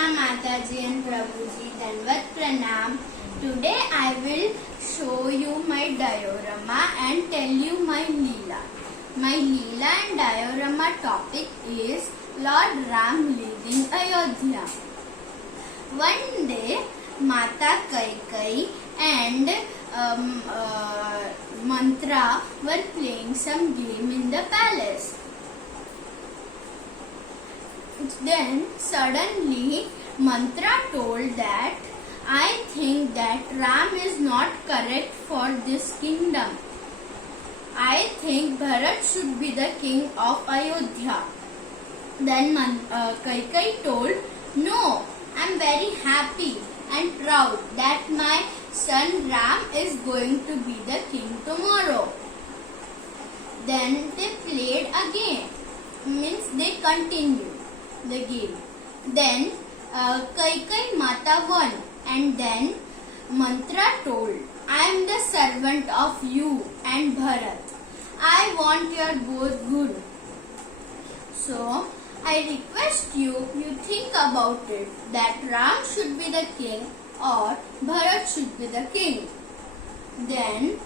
Krishna Mataji and Prabhuji, Danvat Pranam. Today I will show you my diorama and tell you my Leela. My Leela and diorama topic is Lord Ram leaving Ayodhya. One day Mata Kaikai and Mantra were playing some game in the palace. Then suddenly Mantra told that I think that Ram is not correct for this kingdom. I think Bharat should be the king of Ayodhya. Then Kaikai told, no, I am very happy and proud that my son Ram is going to be the king tomorrow. Then they played again, means they continued the game. Then Kaikai Mata won, and then Mantra told, I am the servant of you and Bharat. I want your both good. So I request you think about it, that Ram should be the king or Bharat should be the king. Then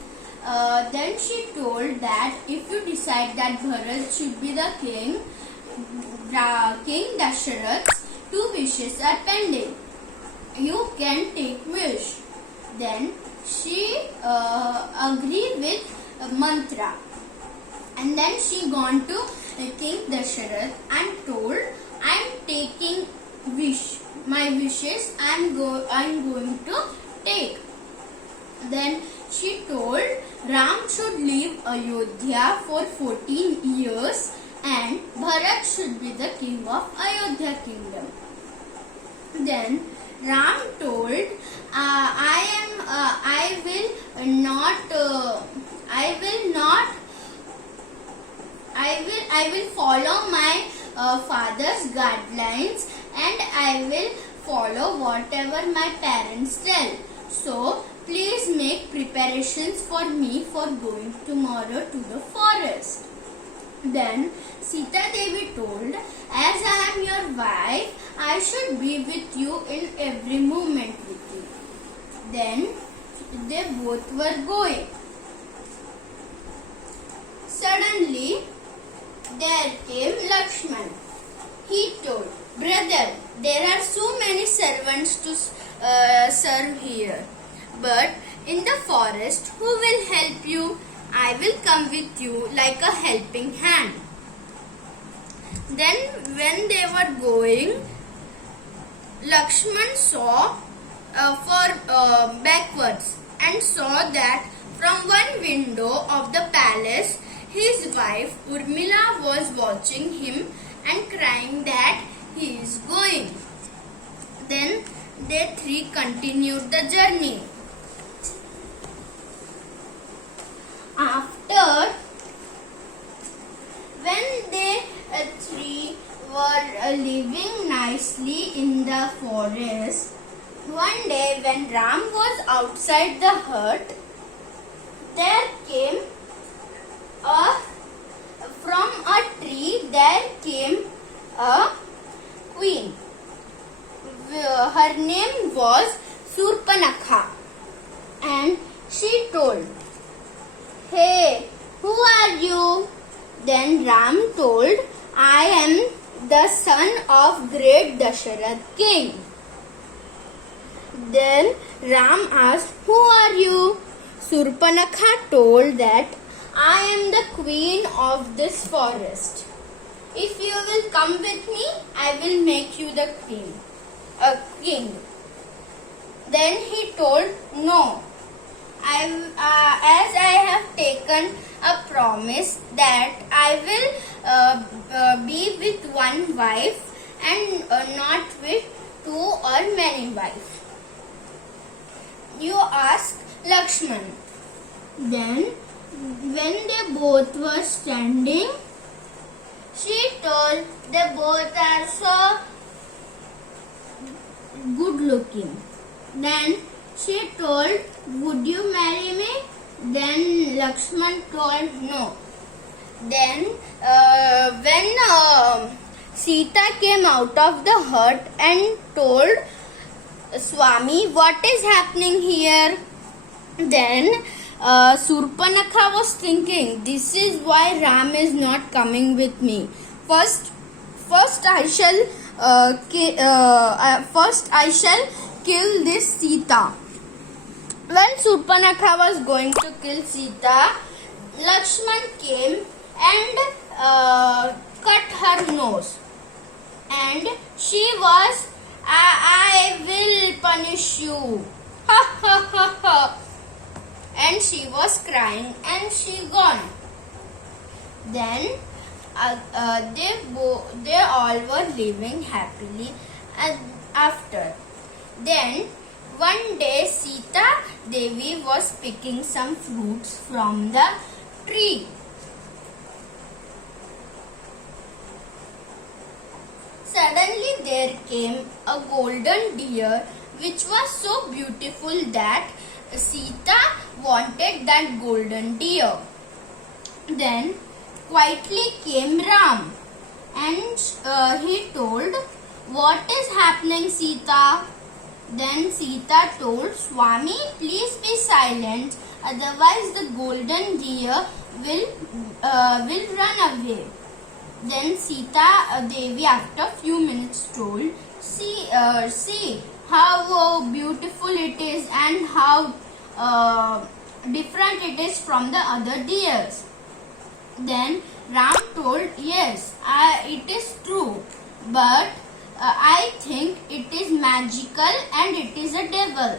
she told that if you decide that Bharat should be the king, King Dasharath's 2 wishes are pending. You can take wish. Then she agreed with Mantra. And then she gone to King Dasharath and told, I am taking wish. My wishes I am going to take. Then she told Ram should leave Ayodhya for 14 years and Bharat should be the king of Ayodhya kingdom. Then Ram told, I will follow my father's guidelines and I will follow whatever my parents tell. So please make preparations for me for going tomorrow to the forest. Then Sita Devi told, as I am your wife, I should be with you in every moment with you. Then they both were going. Suddenly there came Lakshman. He told, brother, there are so many servants to serve here. But in the forest, who will help you? I will come with you like a helping hand. Then when they were going, Lakshman saw backwards and saw that from one window of the palace, his wife Urmila was watching him and crying that he is going. Then they 3 continued the journey. After, when they 3 were living nicely in the forest, one day when Ram was outside the hut, there came from a tree there came a queen. Her name was Surpanakha, and she told, hey, who are you? Then Ram told, I am the son of great Dasharath king. Then Ram asked, who are you? Surpanakha told that I am the queen of this forest. If you will come with me, I will make you the king. Then he told, no. As I have taken a promise that I will be with one wife and not with 2 or many wives. You ask Lakshman. Then when they both were standing, she told, they both are so good looking. Then she told, would you marry me? Then Lakshman told, no. Then when Sita came out of the hut and told Swami, what is happening here? Then Surpanakha was thinking, this is why Ram is not coming with me. First I shall kill this Sita. When Surpanakha was going to kill Sita, Lakshman came and cut her nose. And she was, I will punish you. Ha ha ha ha. And she was crying and she gone. Then they all were living happily after. Then one day Sita Devi was picking some fruits from the tree. Suddenly there came a golden deer which was so beautiful that Sita wanted that golden deer. Then quietly came Ram and he told, what is happening, Sita? Then Sita told, Swami, please be silent, otherwise the golden deer will run away. Then Sita Devi after few minutes told, see how beautiful it is and how different it is from the other deers. Then Ram told, yes, it is true, but I think it is magical and it is a devil.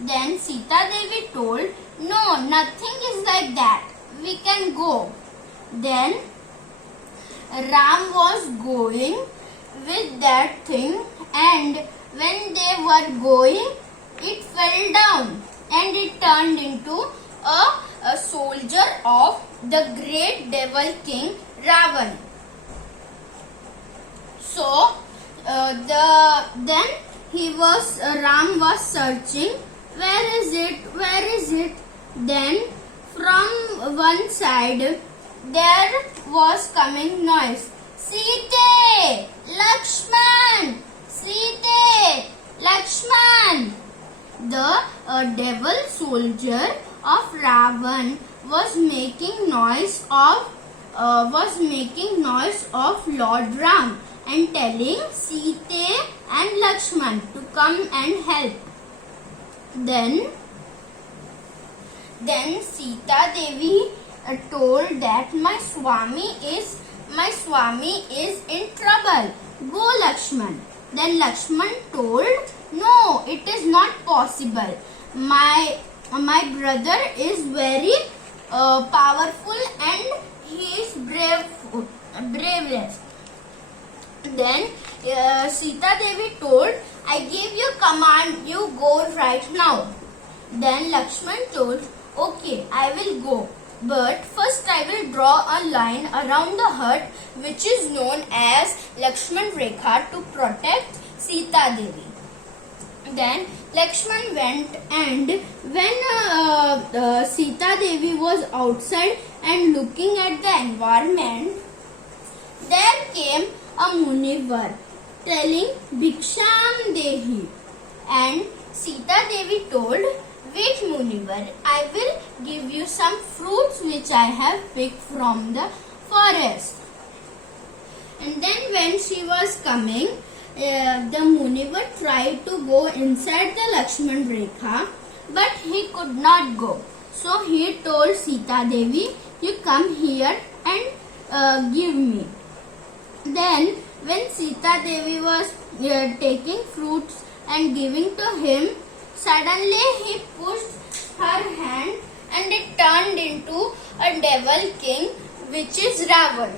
Then Sita Devi told, no, nothing is like that. We can go. Then Ram was going with that thing, and when they were going, it fell down and it turned into a soldier of the great devil king Ravan. So then Ram was searching, where is it? Then from one side there was coming noise. Sita! Lakshman! Sita! Lakshman! The devil soldier of Ravan was making noise of Lord Ram and telling Sita and Lakshman to come and help. Then Sita Devi told that my Swami is in trouble. Go, Lakshman. Then Lakshman told, no, it is not possible. My brother is very powerful and he is bravest. Then Sita Devi told, I gave you command, you go right now. Then Lakshman told, okay, I will go. But first I will draw a line around the hut which is known as Lakshman Rekha to protect Sita Devi. Then Lakshman went, and when Sita Devi was outside and looking at the environment, there came a Munivar telling Bhiksham Dehi, and Sita Devi told, wait Munivar, I will give you some fruits which I have picked from the forest. And then when she was coming, the Munivar tried to go inside the Lakshman Rekha, but he could not go. So he told Sita Devi, you come here and give me. Then when Sita Devi was taking fruits and giving to him, suddenly he pushed her hand and it turned into a devil king which is Ravan.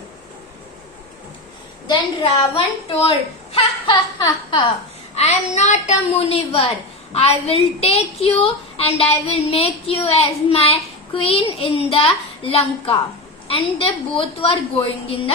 Then Ravan told, ha ha ha ha, I am not a Munivar. I will take you and I will make you as my queen in the Lanka. And they both were going in the